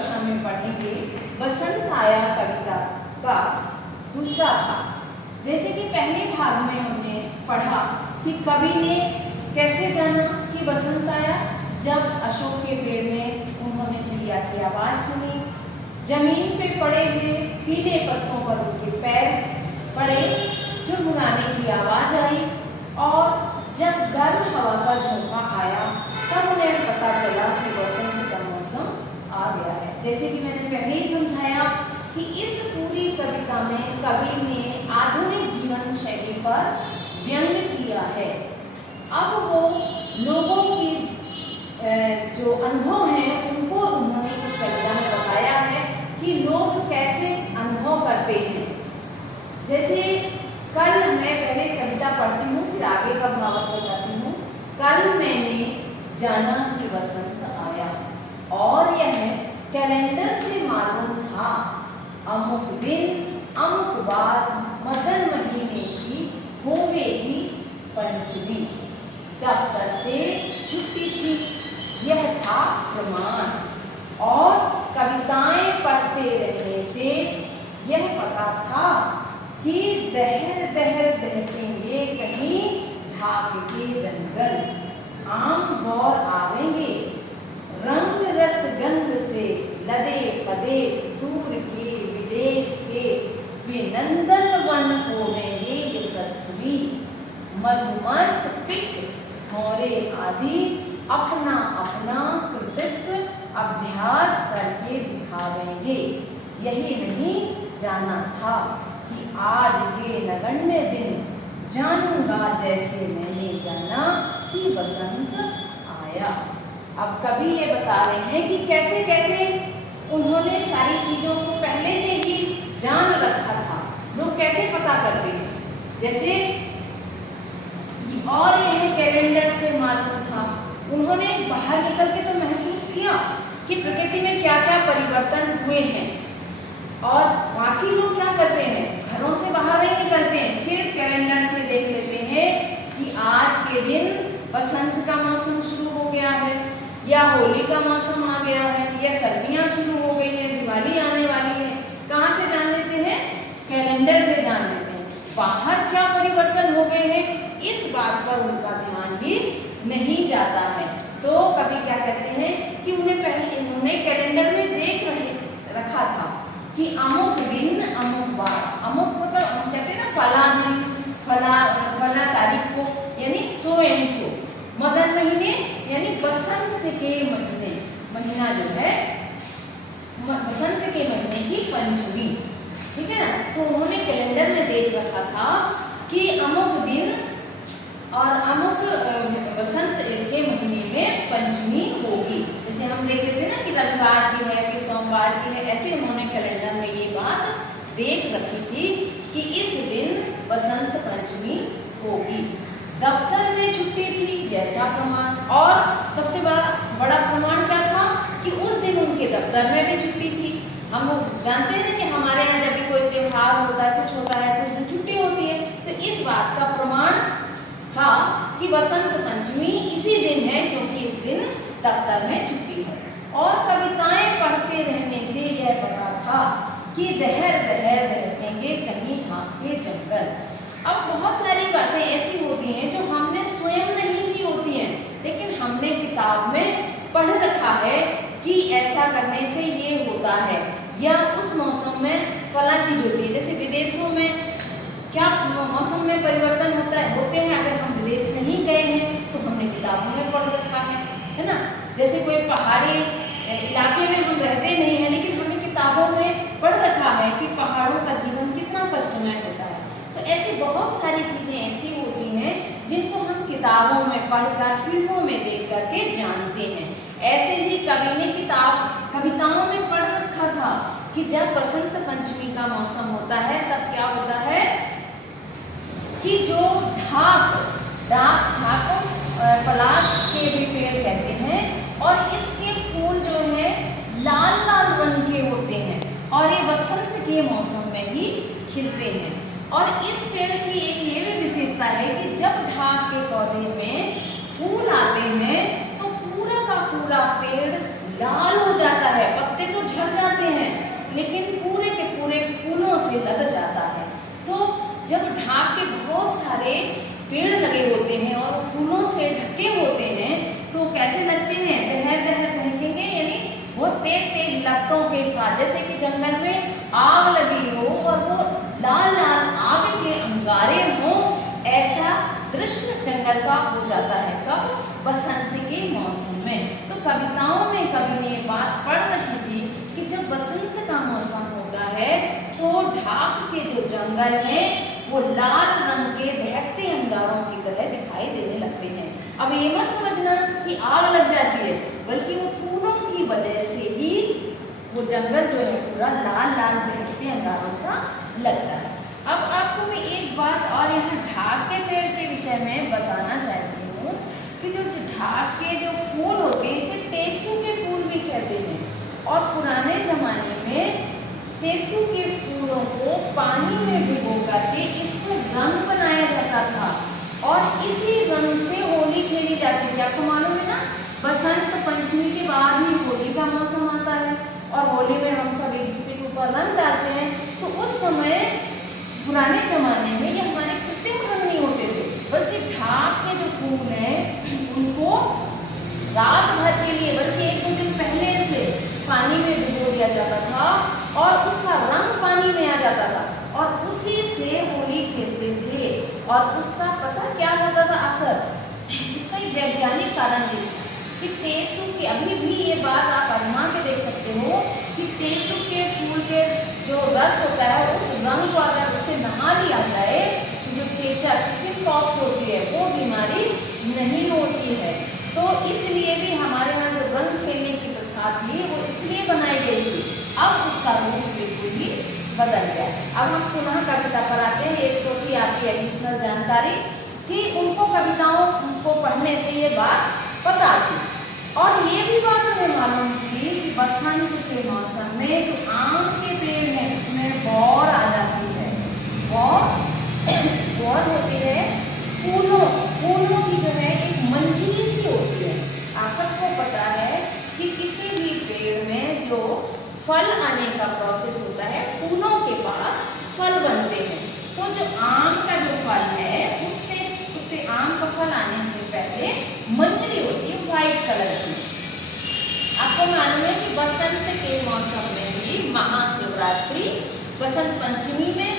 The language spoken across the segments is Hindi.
कक्षा में पढ़ेंगे बसंत आया कविता का दूसरा भाग। जैसे कि पहले भाग में हमने पढ़ा कि कवि ने कैसे जाना कि बसंत आया, जब अशोक के पेड़ में उन्होंने चिड़िया की आवाज़ सुनी, जमीन पे पड़े हुए पीले पत्तों पर उनके पैर पड़े, चुनमुनाने की आवाज़ आई और जब गर्म हवा का झोंका आया तब उन्हें पता चला कि बसंत का मौसम आ गया है। जैसे कि मैंने पहले ही समझाया कि इस पूरी कविता में कवि ने आधुनिक जीवन शैली पर व्यंग किया है। अब वो लोगों की जो अनुभव हैं उनको उन्होंने इस कविता में बताया है कि लोग कैसे अनुभव करते हैं। जैसे कल मैं पहले कविता पढ़ती हूँ फिर आगे का भावार्थ बताती हूँ। कल मैंने जाना कि बसंत आया और यह कैलेंडर से मालूम था, अमुक दिन अमुक बार मदन महीने की होवेगी पंचमी। दफ्तर से छुट्टी थी, यह था प्रमाण और कविताएं पढ़ते रहने से यह पता था कि दहर दहर दहकेंगे कहीं ढाक के जंगल, आम गौर आवेंगे रंग रस गंध से लदे पदे दूर के विदेश के, वे नंदन वन होवेंगे यशस्वी, मधुमस्त पिक भौरे आदि अपना अपना कृतित्व अभ्यास करके दिखावेंगे। यही नहीं जाना था कि आज के नगण्य दिन जानूंगा जैसे मैंने जाना कि बसंत आया। अब कवि ये बता रहे हैं कि कैसे कैसे उन्होंने सारी चीजों को पहले से ही जान रखा था। लोग कैसे पता करते हैं, जैसे और यह कैलेंडर से मालूम था। उन्होंने बाहर निकल के तो महसूस किया कि प्रकृति में क्या क्या परिवर्तन हुए हैं। और बाकी लोग क्या करते हैं, घरों से बाहर नहीं निकलते हैं, सिर्फ कैलेंडर से देख लेते हैं कि आज के दिन बसंत का मौसम शुरू हो गया है या होली का मौसम आ गया है या सर्दियां शुरू हो गई है, दिवाली आने वाली है। कहाँ से जान लेते हैं, कैलेंडर से जान लेते हैं। बाहर क्या परिवर्तन हो गए हैं इस बात पर उनका ध्यान ही नहीं जाता है। तो कभी क्या कहते हैं कि उन्होंने कैलेंडर में देख रखा था कि अमुक दिन अमुक बार, अमुक मतलब हम कहते हैं ना फला दिन फला तारीख को, यानी सो एंड सो, मदन महीने यानी बसंत के महीने, महीना जो है बसंत के महीने की पंचमी, ठीक है ना। तो उन्होंने कैलेंडर में देख रखा था कि अमुक दिन और अमुक बसंत के महीने में पंचमी होगी। जैसे हम देख लेते हैं ना कि रविवार की है कि सोमवार की है, ऐसे उन्होंने कैलेंडर में ये बात देख रखी थी कि इस दिन बसंत पंचमी होगी। दफ्तर में छुट्टी थी, यह था प्रमाण। और सबसे बड़ा प्रमाण क्या था कि उस दिन उनके दफ्तर में भी छुट्टी थी। हम जानते हैं कि हमारे यहाँ जब भी कोई त्योहार होता है, कुछ होता है तो उस दिन छुट्टी होती है। तो इस बात का प्रमाण था कि बसंत पंचमी इसी दिन है क्योंकि इस दिन दफ्तर में छुट्टी है। और कविताएं पढ़ते रहने से यह पता था कि दहर दहर दहकेंगे कहीं ढाक के जंगल। अब बहुत सारी बातें ऐसी होती हैं जो हमने स्वयं नहीं की होती हैं, लेकिन हमने किताब में पढ़ रखा है कि ऐसा करने से ये होता है, या उस मौसम में फला चीज होती है। जैसे विदेशों में क्या मौसम में परिवर्तन होते हैं, अगर हम विदेश नहीं गए हैं तो हमने किताबों में पढ़ रखा है ना। जैसे कोई पहाड़ी इलाके में हम रहते नहीं हैं, लेकिन हमने किताबों में पढ़ रखा है कि पहाड़ों का जीवन कितना कष्टमय होता है। तो ऐसी बहुत सारी चीजें ऐसी होती हैं जिनको हम किताबों में पढ़कर, फिल्मों में देख करके जानते हैं। ऐसे ही कवि ने कविताओं में पढ़ रखा था कि जब बसंत पंचमी का मौसम होता है तब क्या होता है कि जो ढाक पलाश के भी पेड़ कहते हैं और इसके फूल जो है लाल लाल रंग के होते हैं और ये बसंत के मौसम में ही खिलते हैं। और इस पेड़ की एक ये भी विशेषता है कि जब ढाक के पौधे में फूल आते हैं तो पूरा का पूरा पेड़ लाल हो जाता है, पत्ते तो लेकिन पूरे के पूरे फूलों से लद जाता है। तो जब ढाक के बहुत सारे पेड़ लगे होते हैं और फूलों से ढके होते हैं तो कैसे लगते हैं, दहर दहर दहकेंगे, यानी बहुत तेज तेज लपटों के साथ, जैसे कि जंगल में आग लगी हो और वो लाल लाल आग के अंगारे हो, ऐसा दृश्य जंगल का हो जाता है। कब? बसंत के मौसम में। तो कविताओं में कवि ने बात पढ़ रखी थी कि जब बसंत का मौसम होता है तो ढाक के जो जंगल हैं वो लाल रंग के दहकते अंगारों की तरह दिखाई देने लगते हैं। अब ये मत समझना कि आग लग जाती है, बल्कि वो फूलों की वजह से ही वो जंगल जो है पूरा लाल लाल दहकते अंगारों सा लगता है। अब आपको मैं एक बात और यहाँ ढाक के पेड़ के विषय में बताना चाहती हूँ कि जो ढाक के जो फूल होते हैं इसे टेसू के फूल भी कहते हैं। और पुराने जमाने में टेसू के फूलों को पानी में भिगो करके इससे रंग बनाया जाता था और इसी रंग से होली खेली जाती थी। आपको मालूम है ना, बसंत पंचमी के बाद ही होली का मौसम आता है और होली में हम सब एक दूसरे के ऊपर रंग डालते हैं। तो उस समय पुराने जमाने में ये हमारे कृत्रिम रंग नहीं होते थे, बल्कि ढाक के जो फूल हैं उनको रात भर के लिए, बल्कि एक दो दिन पहले से पानी में भिगो दिया जाता था और उसका रंग पानी में आ जाता था और उसी से होली खेलते थे। और उसका पता क्या होता था असर? इसका एक वैज्ञानिक कारण भी कि टेसू के, अभी भी ये बात आप आजमा के देख सकते हो कि टेसू के फूल के जो रस होता है उस रंग को अगर उससे नहा लिया जाए तो जो चेचक चिकन पॉक्स होती है वो बीमारी नहीं होती है। तो इसलिए भी हमारे यहाँ जो रंग खेलने की प्रथा थी वो इसलिए बनाई गई थी। अब उसका रूप बिल्कुल ही बदल गया। अब हम पुनः कविता पर आते हैं। एक तो की आपकी एडिशनल जानकारी कि उनको कविताओं को पढ़ने से ये बात पता थी और ये भी बात हमें मालूम थी कि बसंत के मौसम में जो आम के पेड़ है उसमें बौर आ जाती है। बौर होती है फूलों की जो है एक मंजरी सी होती है। आप सबको पता है कि किसी भी पेड़ में जो फल आने का प्रोसेस होता है, फूलों के बाद फल बनते हैं। तो जो आम का जो फल है उससे आम का फल आने से पहले मंजरी होती है व्हाइट कलर की। आपको मालूम है कि बसंत के मौसम में भी महाशिवरात्रि, बसंत पंचमी में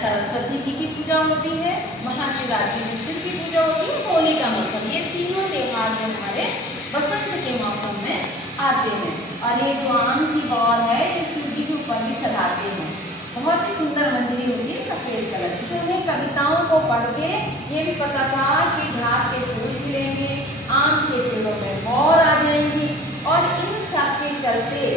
सरस्वती जी की पूजा होती है, महाशिवरात्रि में शिव की पूजा होती है, होली का मौसम, ये तीनों त्योहार जो हमारे बसंत के मौसम में आते हैं। और ये जो आम की बौर है ये शिव जी के ऊपर भी चढ़ाते हैं। बहुत ही सुंदर मंजरी होती है सफेद कलर की। तो उन्हें कविताओं को पढ़ के ये भी पता था कि ढाक के फूल खिलेंगे, आम के पेड़ों में बौर आ जाएंगी और इन सब के चलते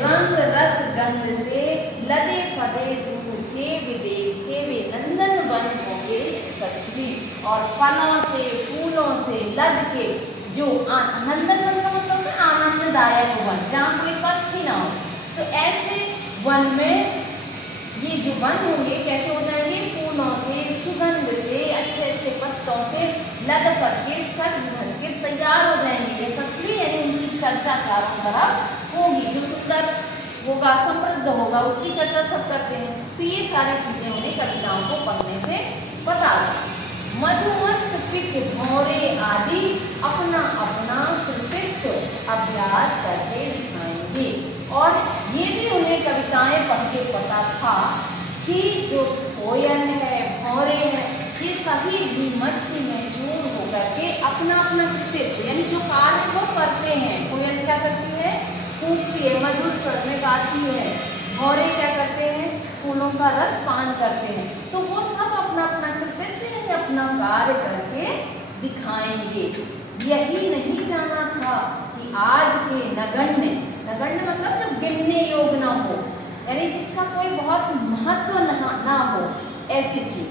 रंग रस गंध से लदे फदे दूर के विदेश के वे नंदन वन होंगे सस्वी। और फलों से फूलों से लद के जो नंदन वन का मतलब आनंददायक वन, जहाँ कोई कष्ट ही ना हो। तो ऐसे वन में ये जो वन होंगे कैसे हो जाएंगे? फूलों से, सुगंध से, अच्छे अच्छे पत्तों से लद करके सज धज के तैयार हो जाएंगे। ये सस्वी यानी उनकी चर्चा चारों तरफ होगी। जो सुंदर होगा, समृद्ध होगा, उसकी चर्चा सब करते हैं। तो ये सारी चीजें उन्हें कविताओं को पढ़ने से पता है। मधुमस्त पिक भौरे आदि अपना अपना कृतित्व अभ्यास करके दिखाएंगे। और ये भी उन्हें कविताएं पढ़ के पता था कि जो कोयल है, भौरे है, ये सभी भी मस्ती में चूर होकर के अपना अपना कृतित्व यानी जो कार्य वो करते हैं। कोयल क्या करती है? कूकती है, मधुर स्वर में गाती है। भौरे क्या करते हैं? फूलों का रस पान करते हैं। तो वो सब अपना अपना कृतित्व यानी अपना कार्य करके दिखाएंगे। यही नहीं जाना था कि आज के नगण्य मतलब जो गिनने योग ना हो, यानी जिसका कोई बहुत महत्व ना हो, ऐसी चीज।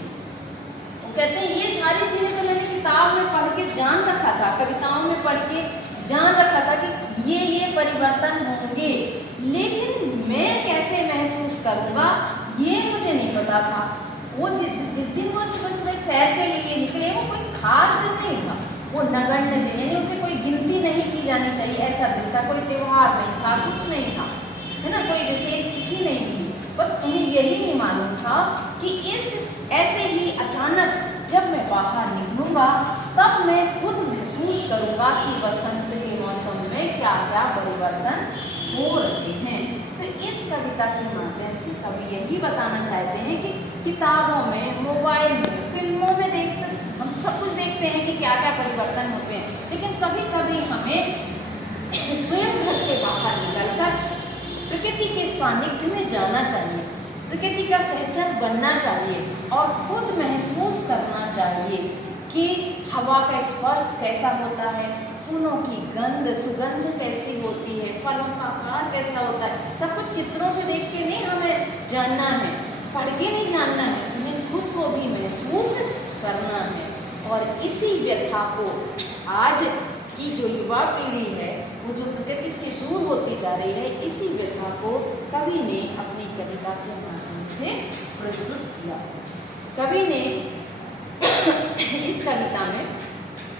वो कहते हैं ये सारी चीजें तो मैंने किताब में पढ़ के जान रखा था, कविताओं में पढ़ के जान रखा था कि ये परिवर्तन होंगे, लेकिन मैं कैसे महसूस करूँगा ये मुझे नहीं पता था। वो जिस दिन वो सुबह सुबह सैर के लिए निकले वो कोई खास दिन नहीं था, वो नगण्य दिन यानी उसे कोई गिनती नहीं की जानी चाहिए ऐसा दिन था, कोई त्योहार नहीं था, कुछ नहीं था। है ना, कोई विशेष तिथि नहीं थी, बस उन्हें यही नहीं मालूम था कि इस ऐसे ही अचानक जब मैं बाहर निकलूंगा तब मैं खुद महसूस करूंगा कि वसंत के मौसम में क्या क्या परिवर्तन हो रहे हैं। तो इस कविता के माध्यम से कवि यही बताना चाहते हैं कि किताबों में, मोबाइल में, फिल्मों में देखते हम सब कुछ देखते हैं कि क्या क्या परिवर्तन होते हैं, लेकिन कभी कभी हमें स्वयं घर से बाहर निकलकर प्रकृति के सानिध्य में जाना चाहिए, प्रकृति का सहचर बनना चाहिए और खुद महसूस करना चाहिए कि हवा का स्पर्श कैसा होता है, फूलों की सुगंध कैसी होती है, फलों का आकार कैसा होता है। सब कुछ चित्रों से देख के नहीं हमें जानना है, पढ़ के नहीं जानना है, उन्हें खुद को भी महसूस करना है। और इसी व्यथा को आज की जो युवा पीढ़ी है वो जो प्रकृति से दूर होती जा रही है, इसी व्यथा को कवि ने अपनी कविता के माध्यम से प्रस्तुत किया। कवि ने इस कविता में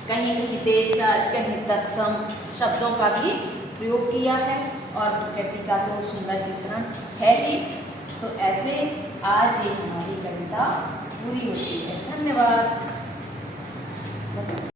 कहीं कहीं देशज, कहीं तत्सम शब्दों का भी प्रयोग किया है और प्रकृति का तो सुंदर चित्रण है ही। तो ऐसे आज ये हमारी कविता पूरी होती है। धन्यवाद।